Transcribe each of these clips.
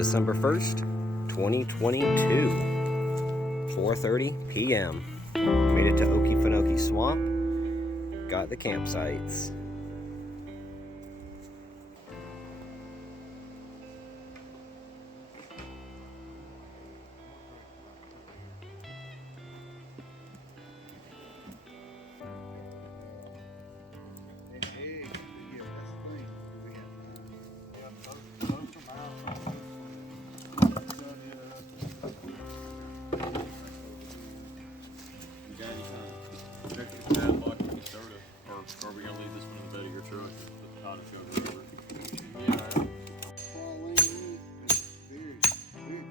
December 1st, 2022, 4:30 p.m. Made it to Okefenokee Swamp, got the campsites. Are we gonna leave this one in the bed of your truck? The pot is gonna go over. Very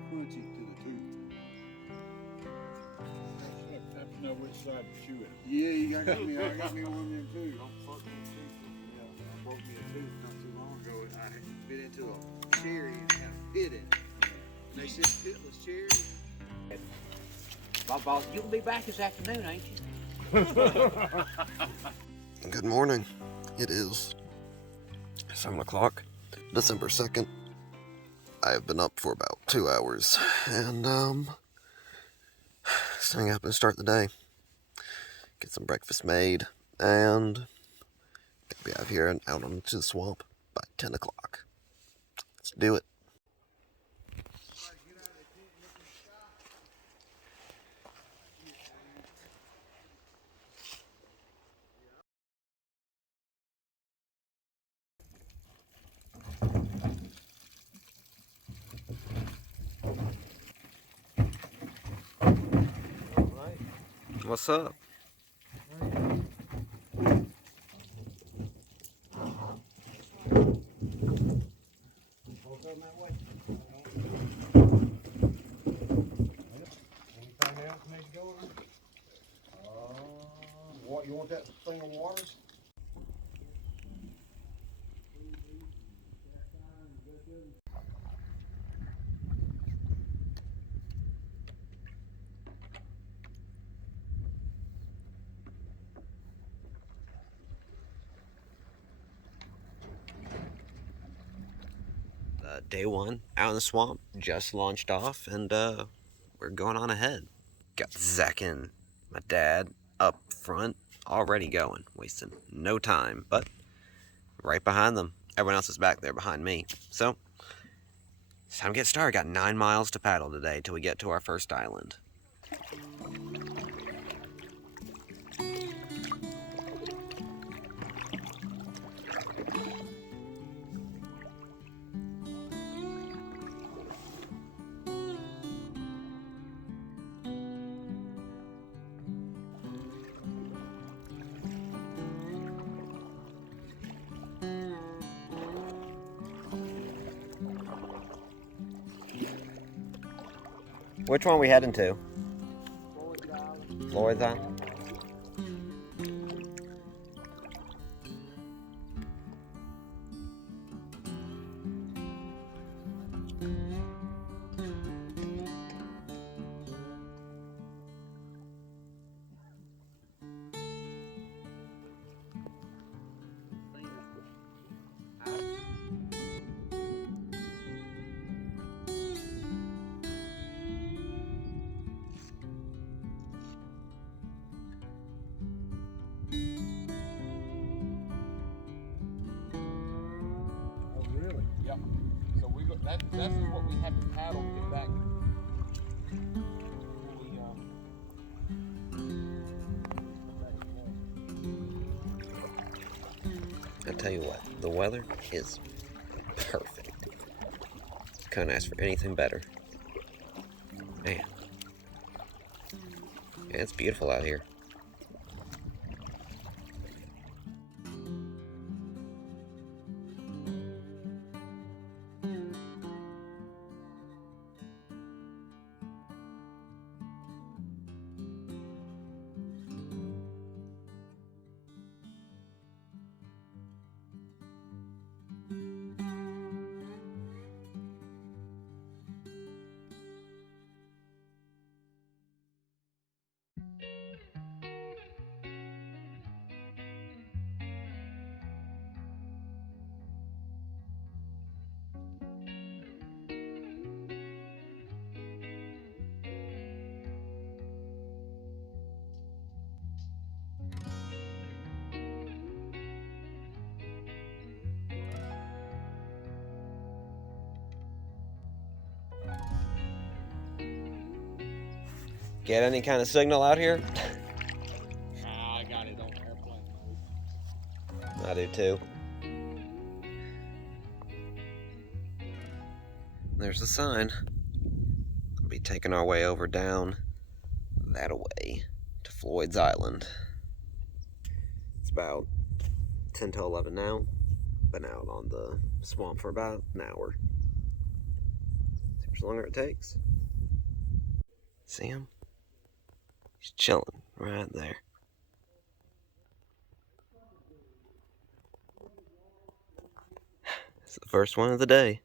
crunchy to the tooth. I have to know which side to chew it. Yeah, you got me. I got me one of them too. Don't fuck me a tooth. Yeah, I broke me a tooth not too long ago, and I bit into a cherry and had a pit in it. And they said pitless cherry. My boss, you'll be back this afternoon, ain't you? Good morning. It is 7 o'clock, December 2nd. I have been up for about 2 hours, and staying up and start the day. Get some breakfast made, and gonna be out here and out onto the swamp by 10 o'clock. Let's do it. What's up? Anything else needs to go in? What you want that thing of waters? Day one out in the swamp, just launched off, and we're going on ahead. Got Zach and my dad up front, already going, wasting no time, but right behind them. Everyone else is back there behind me. So, it's time to get started. Got 9 miles to paddle today till we get to our first island. Which one are we heading to? Floyd's Island. Yep. So we go. That's what we have to paddle to get back. I'll tell you what, the weather is perfect. Couldn't ask for anything better. Man. Yeah, it's beautiful out here. Get any kind of signal out here? I got it on airplane mode. I do too. There's the sign. We'll be taking our way over down that way to Floyd's Island. It's about 10 to 11 now. Been out on the swamp for about an hour. See how much longer it takes. See him? He's chilling right there. It's the first one of the day.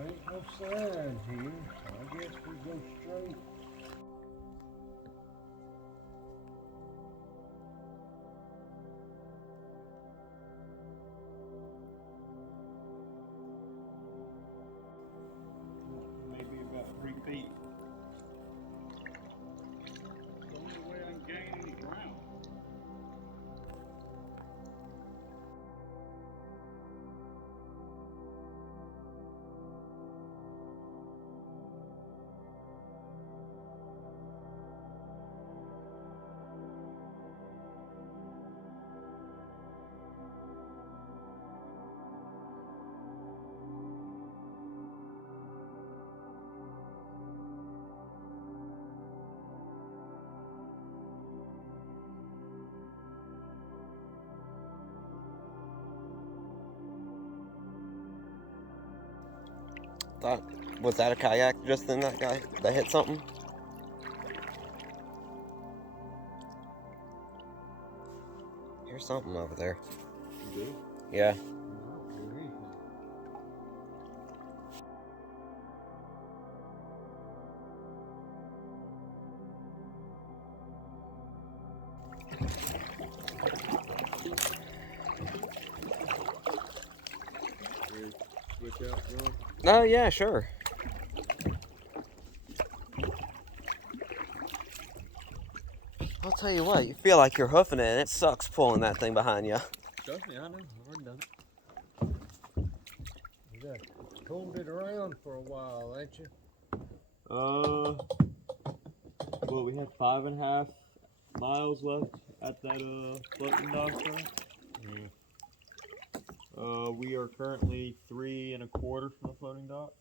Ain't no signs here. I guess we go straight. Maybe about 3 feet. The only way I can gain any ground. Thought, was that a kayak just then that guy that hit something? Here's something over there. Yeah. Switch out, John. Oh, yeah, sure. I'll tell you what, you feel like you're hoofing it, and it sucks pulling that thing behind you. Trust me, I know. I've already done it. You got pulled it around for a while, ain't you? Well, we had 5.5 miles left at that floating dock there. We are currently 3 1/4 from the floating dock.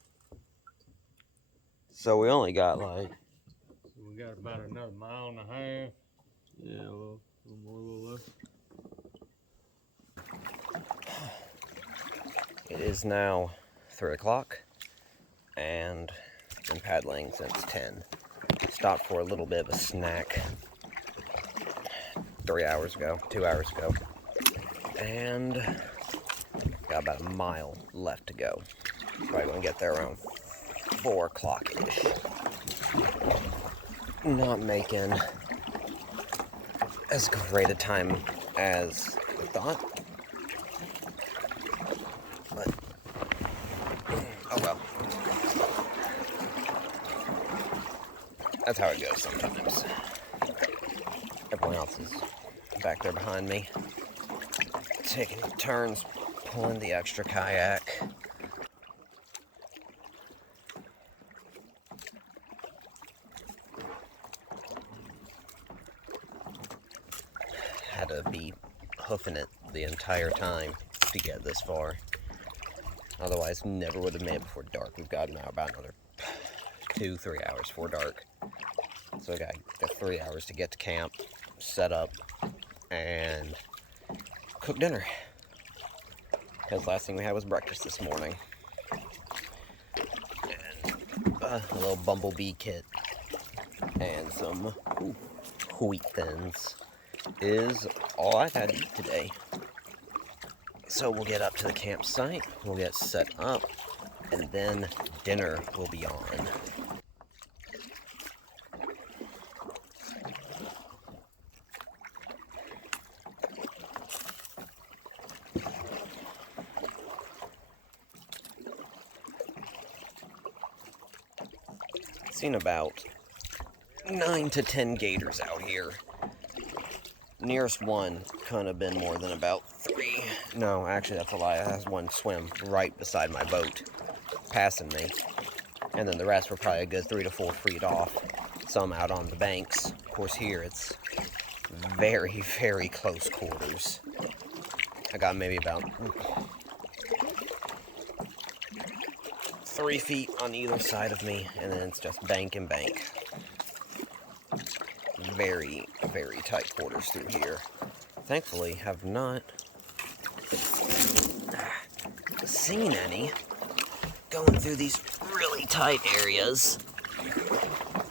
So we only got like, So we got about another mile and a half. Yeah, well, a little more, a little less. it is now 3 o'clock, and been paddling since 10. Stopped for a little bit of a snack 3 hours ago, 2 hours ago, and got about a mile left to go. Probably gonna get there around 4 o'clock-ish. Not making as great a time as I thought, but oh well. That's how it goes sometimes. Everyone else is back there behind me, taking turns pulling the extra kayak. Had to be hoofing it the entire time to get this far. Otherwise, never would have made it before dark. We've got now about another 2-3 hours before dark. So I got 3 hours to get to camp, set up, and cook dinner. Because last thing we had was breakfast this morning. And a little bumblebee kit and some wheat thins is all I've had to eat today. So we'll get up to the campsite, we'll get set up, and then dinner will be on. Seen about 9 to 10 gators out here. nearest one couldn't have been more than about 3. No, actually, that's a lie. I had one swim right beside my boat, passing me. And then the rest were probably a good 3 to 4 feet off. Some out on the banks. Of course, here it's very, very close quarters. I got maybe about 3 feet on either side of me, and then it's just bank and bank. Very, very tight quarters through here. Thankfully, have not seen any going through these really tight areas.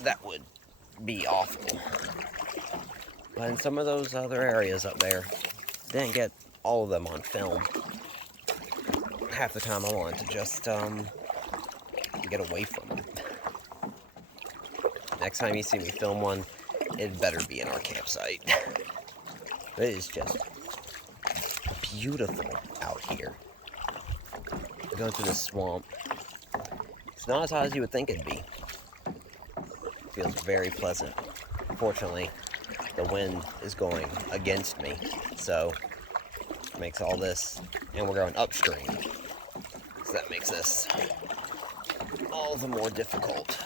That would be awful. But in some of those other areas up there, didn't get all of them on film. Half the time I wanted to just get away from them. Next time you see me film one, it better be in our campsite. It is just beautiful out here. Going through this swamp. It's not as hot as you would think it'd be. It feels very pleasant. Unfortunately, the wind is going against me, so it makes all this, and we're going upstream, so that makes this all the more difficult,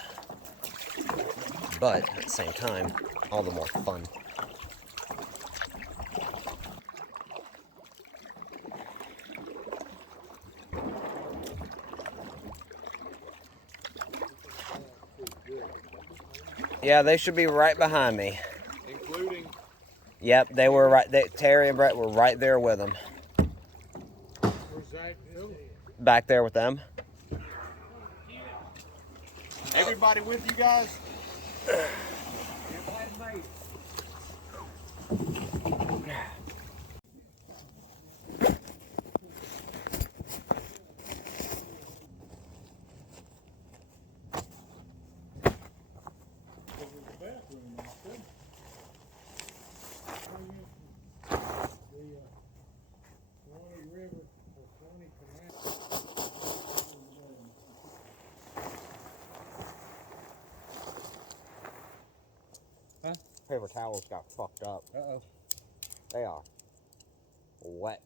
but at the same time, all the more fun. Yeah, they should be right behind me. Including. Yep, they were right there. Terry and Brett were right there with them. Where's Zach go? Back there with them. Everybody with you guys? Paper towels got fucked up. Uh-oh. They are wet.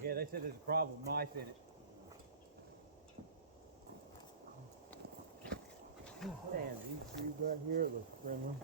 Yeah, they said there's a problem with mice in it. Damn, these trees right here look friendly.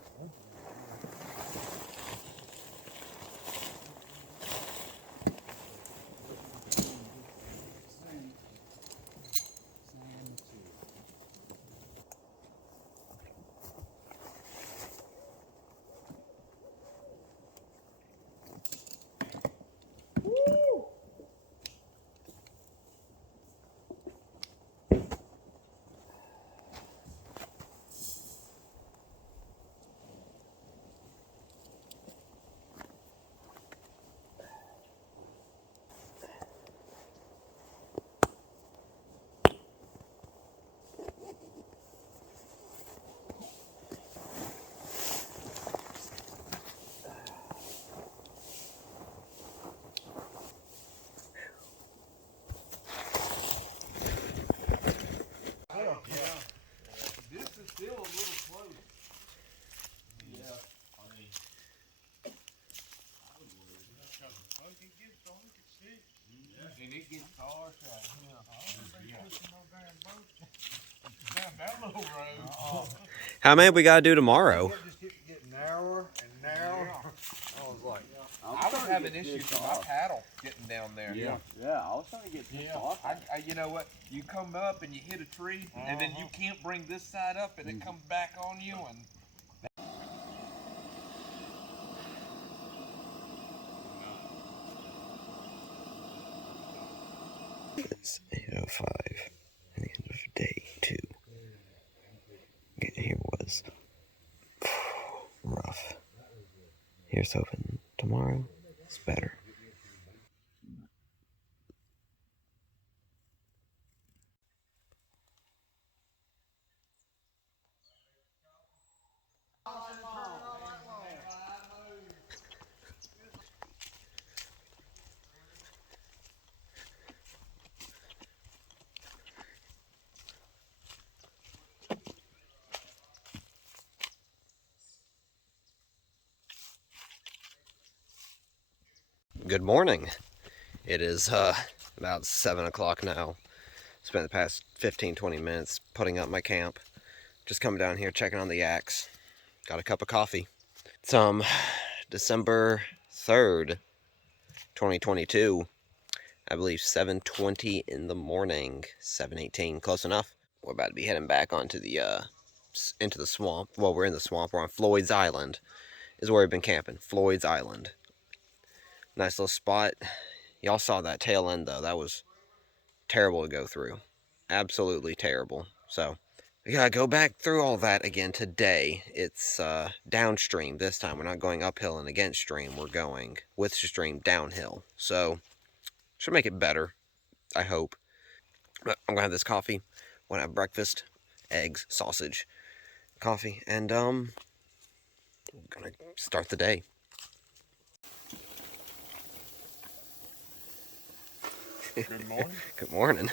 This is still a little close. Yeah, I mean. And it gets harsh right here. Down that little road. How many we gotta do tomorrow? It just kept getting narrower and narrower. I was like, I was having issues with my paddle getting down there. Yeah, I was trying to get pissed off. You know what? You come up and you hit a tree, and then you can't bring this side up, and it comes back on you, and It's 8:05 at the end of day 2. Getting here was rough. Here's hoping tomorrow is better. Good morning. It is about 7 o'clock now. Spent the past 15-20 minutes putting up my camp. Just coming down here checking on the yaks. Got a cup of coffee. It's December 3rd, 2022. I believe 7:20 in the morning. 7:18, close enough. We're about to be heading back onto the into the swamp. Well, we're in the swamp. We're on Floyd's Island. Is where we've been camping. Floyd's Island. Nice little spot. Y'all saw that tail end though. That was terrible to go through. Absolutely terrible. So we gotta go back through all that again today. It's downstream this time. We're not going uphill and against stream. We're going with stream downhill. So should make it better, I hope. But I'm gonna have this coffee. I'm gonna have breakfast, eggs, sausage, coffee, and I'm gonna start the day. Good morning. Good morning.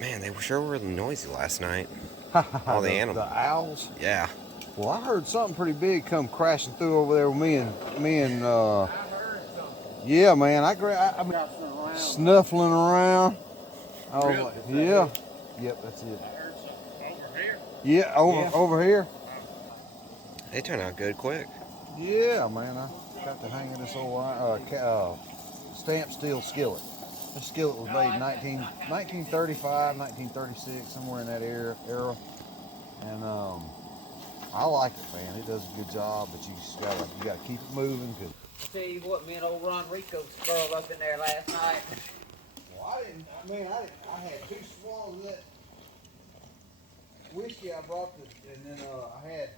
Man, they sure were noisy last night. All the animals. The owls. Yeah. Well, I heard something pretty big come crashing through over there with me and yeah, man. I mean, snuffling around. I was like, yeah. Yep, that's it. I heard something over here. Yeah, over here. They turn out good quick. Yeah, man. I got the hang of this old stamp steel skillet. This skillet was made in 1935, 1936, somewhere in that era. And I like it, man. It does a good job, but you gotta keep it moving. Cause Tell you what, me and old Ron Rico squirreled up in there last night. well, I had 2 swallows of that whiskey I brought, and then I had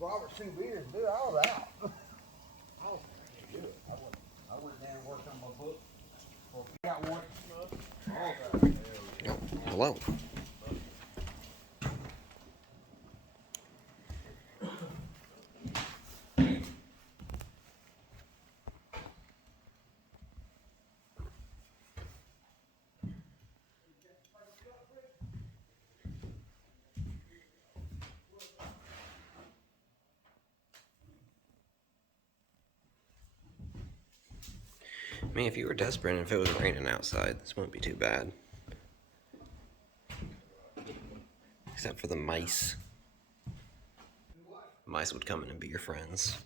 Robert's 2 beers. Dude, I was out. I was ready to do it. I went down and worked on my book. Got one. Oh, hello. I mean, if you were desperate and if it was raining outside, this wouldn't be too bad. Except for the mice. Mice would come in and be your friends.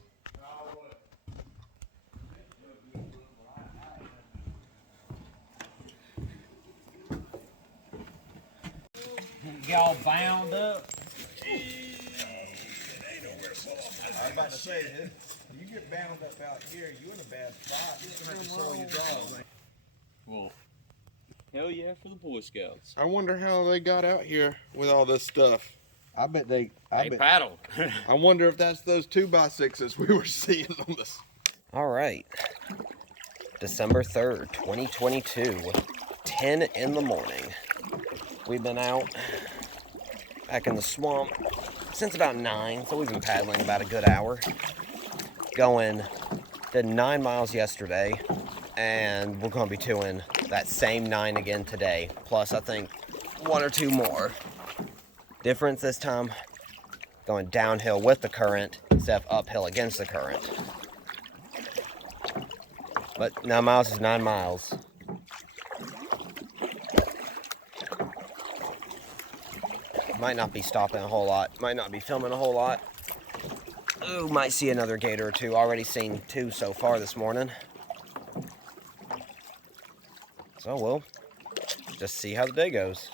Y'all bound up. I was about to say, you get bound up out here, you in a bad spot. You're gonna have to soil your jaws. Well, hell yeah for the Boy Scouts. I wonder how they got out here with all this stuff. I bet they paddled. I wonder if that's those 2x6s we were seeing on this. All right. December 3rd, 2022, 10 in the morning. We've been out back in the swamp since about 9, so we've been paddling about a good hour. Did 9 miles yesterday, and we're going to be doing that same 9 again today, plus I think 1 or 2 more. Difference this time, going downhill with the current instead of uphill against the current. But 9 miles is 9 miles. Might not be stopping a whole lot. Might not be filming a whole lot. Ooh, might see another gator or 2. Already seen 2 so far this morning. So we'll just see how the day goes.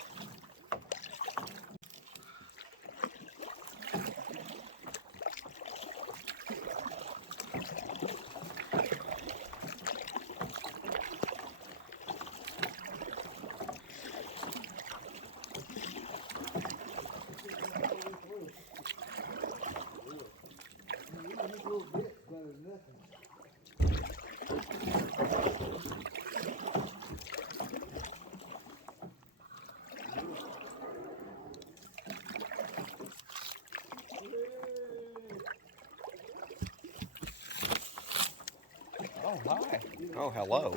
Oh, hi. Oh, hello.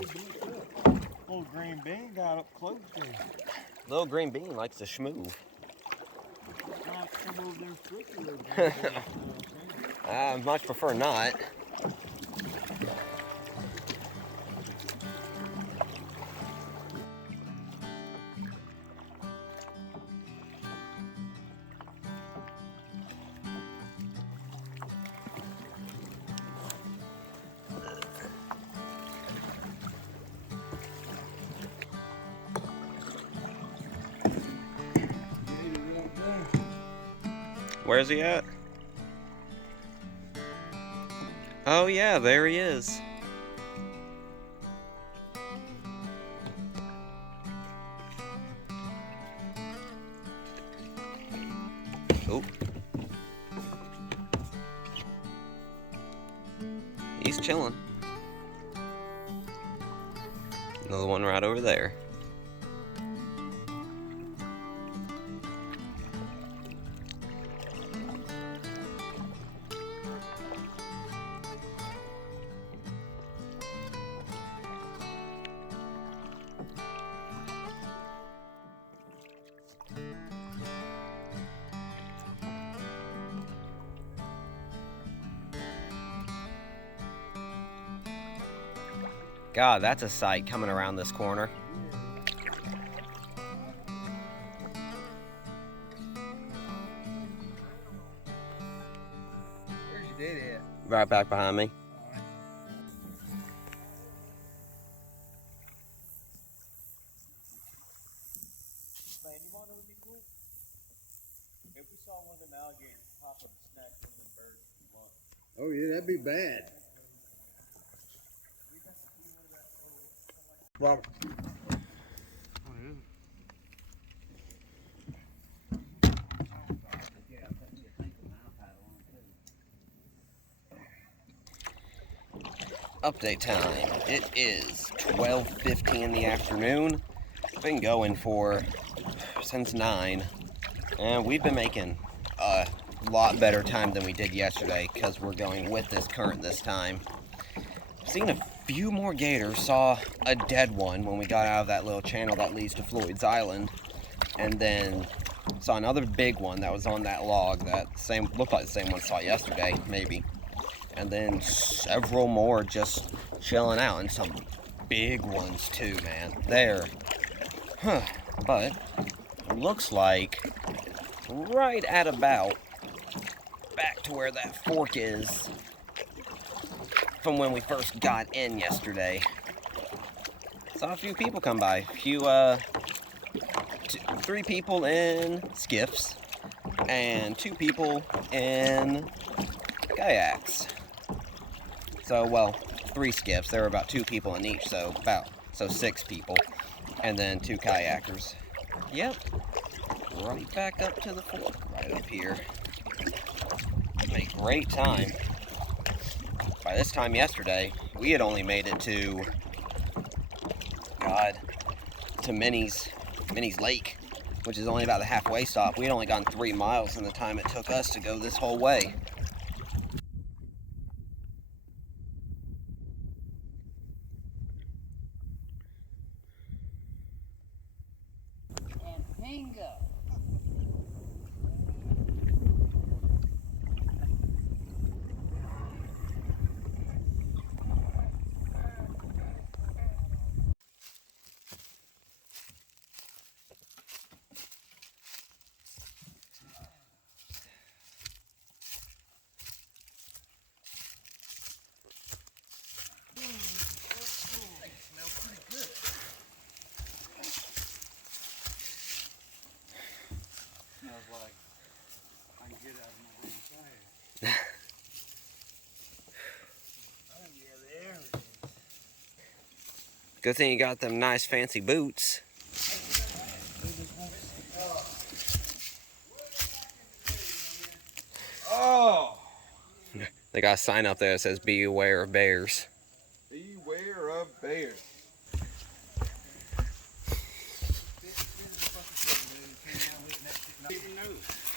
Little green bean got up close to him. Little green bean likes to schmoo. Might come over there and flick a little green bean. I much prefer not. Where's he at? Oh yeah, there he is. Oh. He's chilling. Another one right over there. God, that's a sight coming around this corner. Where's your daddy at? Right back behind me. Man, you want to know what would be cool? If we saw one of them alligators pop up and snatch one of them birds from the lawn. Oh yeah, that'd be bad. Robert. Update time. It is 12:50 in the afternoon. Been going since 9, and we've been making a lot better time than we did yesterday because we're going with this current this time. Seen a few more gators. Saw a dead one when we got out of that little channel that leads to Floyd's Island, and then saw another big one that was on that log that looked like the same one I saw yesterday, maybe. And then several more just chilling out, and some big ones too, man. There. But looks like right at about back to where that fork is from when we first got in yesterday. Saw a few people come by. Three people in skiffs and 2 people in kayaks. So, well, 3 skiffs. There were about 2 people in each, so 6 people. And then 2 kayakers. Yep. Right back up to the fork, right up here. A great time. By this time yesterday, we had only made it to Minnie's Lake, which is only about the halfway stop. We had only gone 3 miles in the time it took us to go this whole way. Good thing you got them nice fancy boots. Oh! They got a sign up there that says "Be aware of bears." Beware of bears.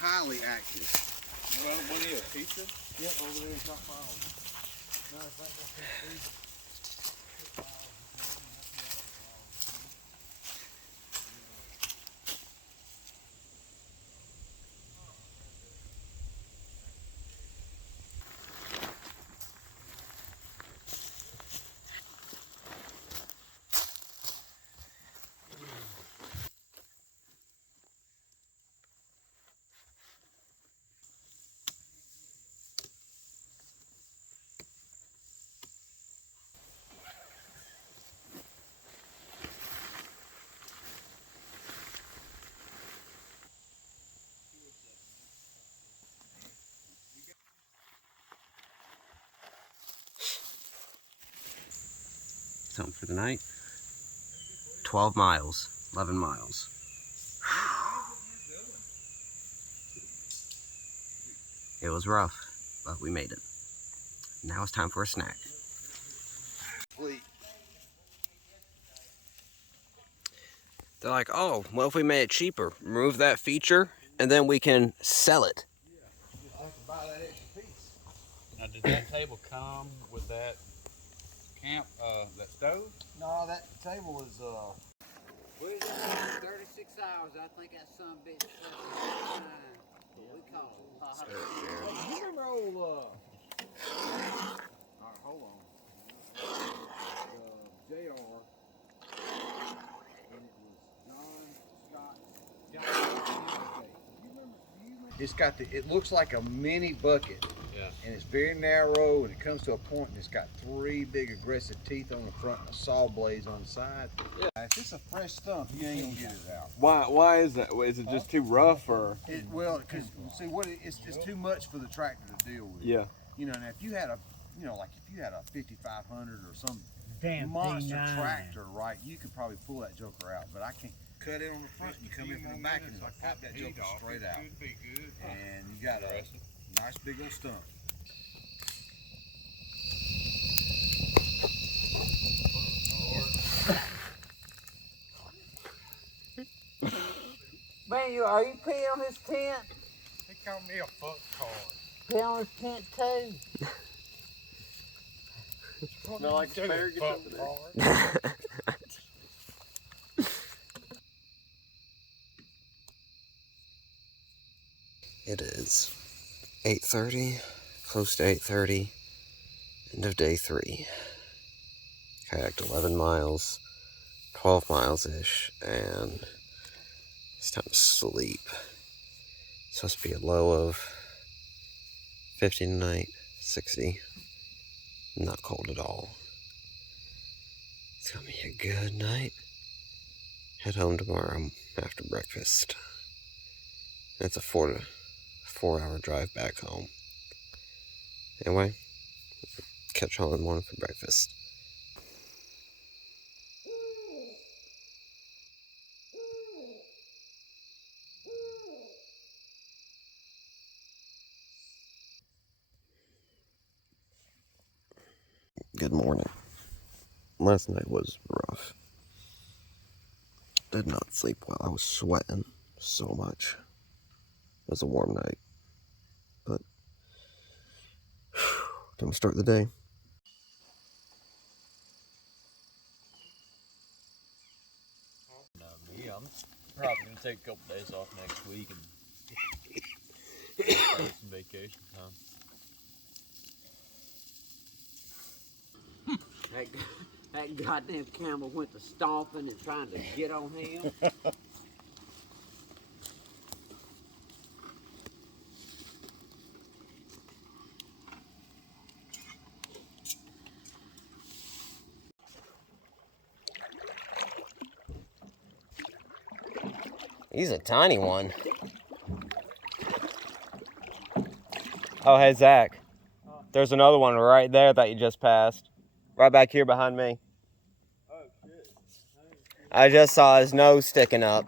Highly active. Well, what is it, pizza? Yep, over there in top file. It's home for the night. 12 miles, 11 miles. It was rough, but we made it. Now it's time for a snack. They're like, oh, what if we made it cheaper? Remove that feature, and then we can sell it. Now, did that table come with that that stove? No, that table is We was on 36 hours. I think that son bitch slept 9. We called it. You remember old alright, hold on. JR. And it was John Scott. It's got it looks like a mini bucket. Yeah. And it's very narrow, and it comes to a point, and it's got 3 big aggressive teeth on the front and a saw blades on the side. Yeah. If it's a fresh stump, you ain't gonna get it out. Why is that? Is it just too rough or? Because see it's too much for the tractor to deal with. Yeah. You know, and if you had a, like if you had a 5500 or some Damn monster thing, tractor, right, you could probably pull that joker out. But I can't cut it on the front. You come in from the back and it's like pop that joker straight out. And you got a nice big old stump. Man, are you peeing on his tent? He called me a fuck card. Peeing on his tent too? Smell like asparagus over there. It is 8:30, close to 8:30, end of day 3. Kayaked 11 miles, 12 miles-ish, and it's time to sleep. It's supposed to be a low of 50 tonight, 60. Not cold at all. It's gonna be a good night. Head home tomorrow after breakfast. It's a 4-hour drive back home. Anyway, catch y'all in the morning for breakfast. Good morning. Last night was rough. Did not sleep well. I was sweating so much. It was a warm night. But then we start the day. No, me, I'm probably gonna take a couple days off next week and have some vacation time. That goddamn camel went to stomping and trying to get on him. He's a tiny one. Oh, hey, Zach. There's another one right there that you just passed. Right back here behind me. Oh shit. I just saw his nose sticking up.